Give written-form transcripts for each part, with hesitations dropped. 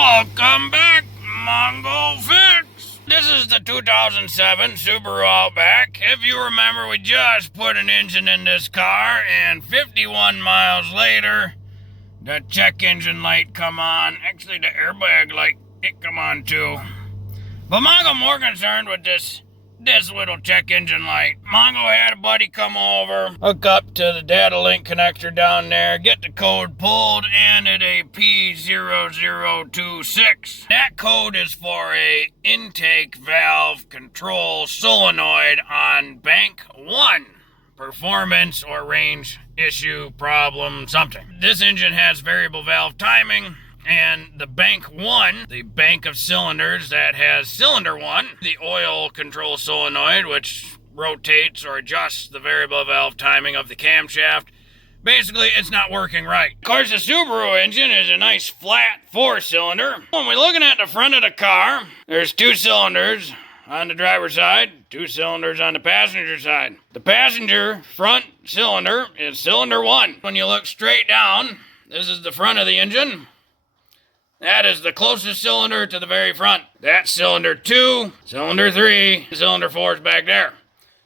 Welcome back, Mongo Fix. This is the 2007 Subaru Outback. If you remember, we just put an engine in this car, and 51 miles later, the check engine light come on. Actually, the airbag light, it come on too. But Mongo more concerned with this little check engine light. Mongo had a buddy come over, hook up to the data link connector down there, get the code pulled, and it a P0026. That code is for a intake valve control solenoid on bank 1. Performance or range issue, problem, something. This engine has variable valve timing, and the bank 1, the bank of cylinders that has cylinder 1, the oil control solenoid, which rotates or adjusts the variable valve timing of the camshaft. Basically, it's not working right. Of course, the Subaru engine is a nice flat 4-cylinder. When we're looking at the front of the car, there's 2 cylinders on the driver's side, 2 cylinders on the passenger side. The passenger front cylinder is cylinder 1. When you look straight down, this is the front of the engine. That is the closest cylinder to the very front. That's cylinder 2, cylinder 3, cylinder 4 is back there.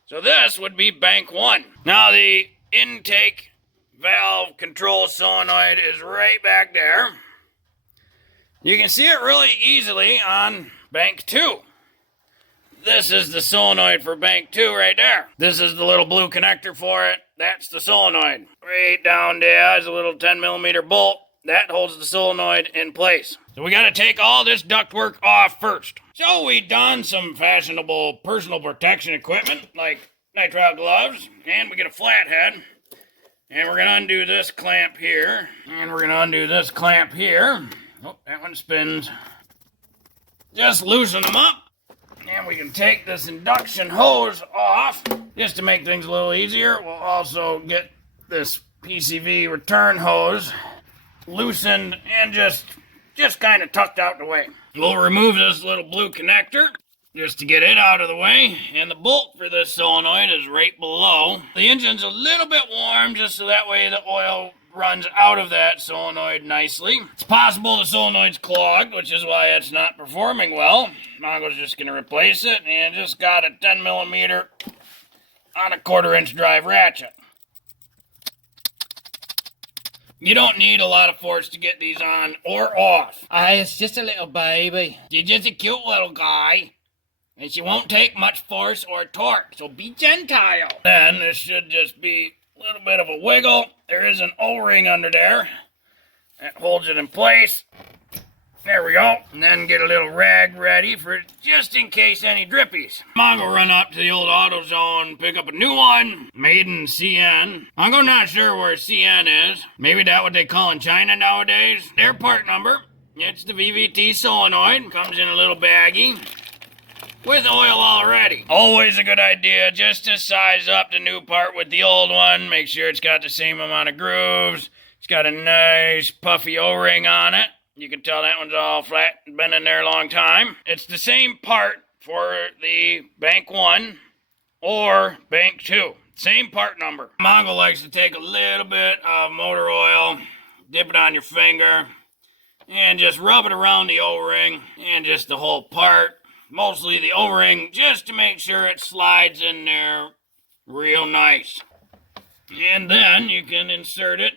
So this would be bank 1. Now the intake valve control solenoid is right back there. You can see it really easily on bank 2. This is the solenoid for bank 2 right there. This is the little blue connector for it. That's the solenoid. Right down there is a little 10mm bolt. That holds the solenoid in place. So we got to take all this ductwork off first. So we done some fashionable personal protection equipment like nitrile gloves, and we get a flathead. And we're going to undo this clamp here. And we're going to undo this clamp here. Oh, that one spins. Just loosen them up. And we can take this induction hose off just to make things a little easier. We'll also get this PCV return hose loosened and just kind of tucked out the way. We'll remove this little blue connector just to get it out of the way, and the bolt for this solenoid is right below. The engine's a little bit warm just so that way the oil runs out of that solenoid nicely. It's possible the solenoid's clogged, which is why it's not performing well. Mongo's just going to replace it, and just got a 10mm on a 1/4-inch drive ratchet. You don't need a lot of force to get these on or off. It's just a little baby. You're just a cute little guy. And she won't take much force or torque, so be gentile. Then this should just be a little bit of a wiggle. There is an O-ring under there that holds it in place. There we go. And then get a little rag ready for just in case any drippies. Mongo run up to the old AutoZone, pick up a new one, made in CN. Mongo not sure where CN is. Maybe that's what they call in China nowadays. Their part number, it's the VVT solenoid. Comes in a little baggie with oil already. Always a good idea just to size up the new part with the old one. Make sure it's got the same amount of grooves. It's got a nice puffy O-ring on it. You can tell that one's all flat and been in there a long time. It's the same part for the bank 1 or bank 2. Same part number. Mongo likes to take a little bit of motor oil, dip it on your finger, and just rub it around the O-ring and just the whole part. Mostly the O-ring, just to make sure it slides in there real nice. And then you can insert it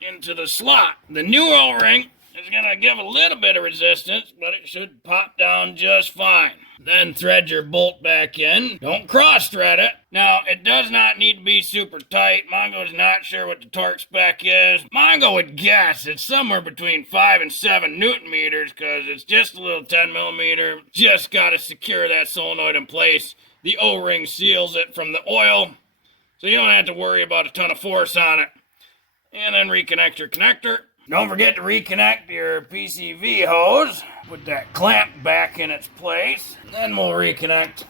into the slot. The new O-ring is going to give a little bit of resistance, but it should pop down just fine. Then thread your bolt back in. Don't cross-thread it. Now, it does not need to be super tight. Mongo's not sure what the torque spec is. Mongo would guess it's somewhere between 5 and 7 Newton meters because it's just a little 10mm. Just got to secure that solenoid in place. The O-ring seals it from the oil, so you don't have to worry about a ton of force on it. And then reconnect your connector. Don't forget to reconnect your PCV hose. Put that clamp back in its place. Then we'll reconnect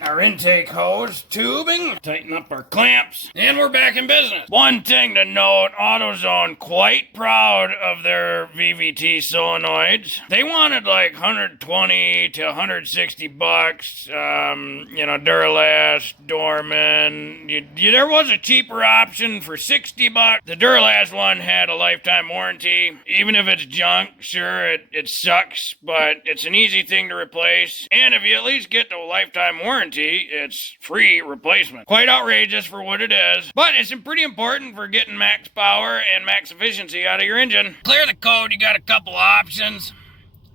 our intake hose tubing, tighten up our clamps, and we're back in business. One thing to note, AutoZone quite proud of their VVT solenoids. They wanted like 120 to 160 bucks, Duralast, Dorman. There was a cheaper option for 60 bucks. The Duralast one had a lifetime warranty. Even if it's junk, sure, it sucks, but it's an easy thing to replace. And if you at least get the lifetime warranty, it's free replacement. Quite outrageous for what it is, but it's pretty important for getting max power and max efficiency out of your engine. Clear the code, you got a couple options.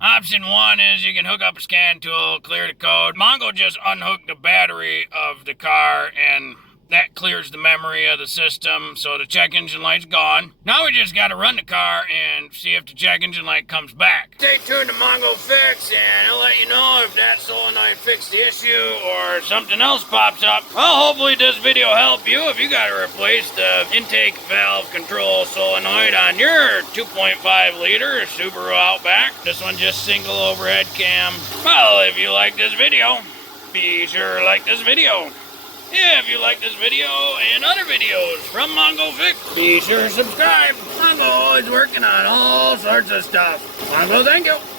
Option one is you can hook up a scan tool, clear the code. Mongo just unhooked the battery of the car and that clears the memory of the system, so the check engine light's gone. Now we just gotta run the car and see if the check engine light comes back. Stay tuned to Mongo Fix, and I'll let you know if that solenoid fixed the issue or something else pops up. Well, hopefully this video helped you if you gotta replace the intake valve control solenoid on your 2.5 liter Subaru Outback. This one just single overhead cam. Well, if you like this video, be sure to like this video. Yeah, if you like this video and other videos from Mongo Fix, be sure to subscribe. Mongo always working on all sorts of stuff. Mongo, thank you.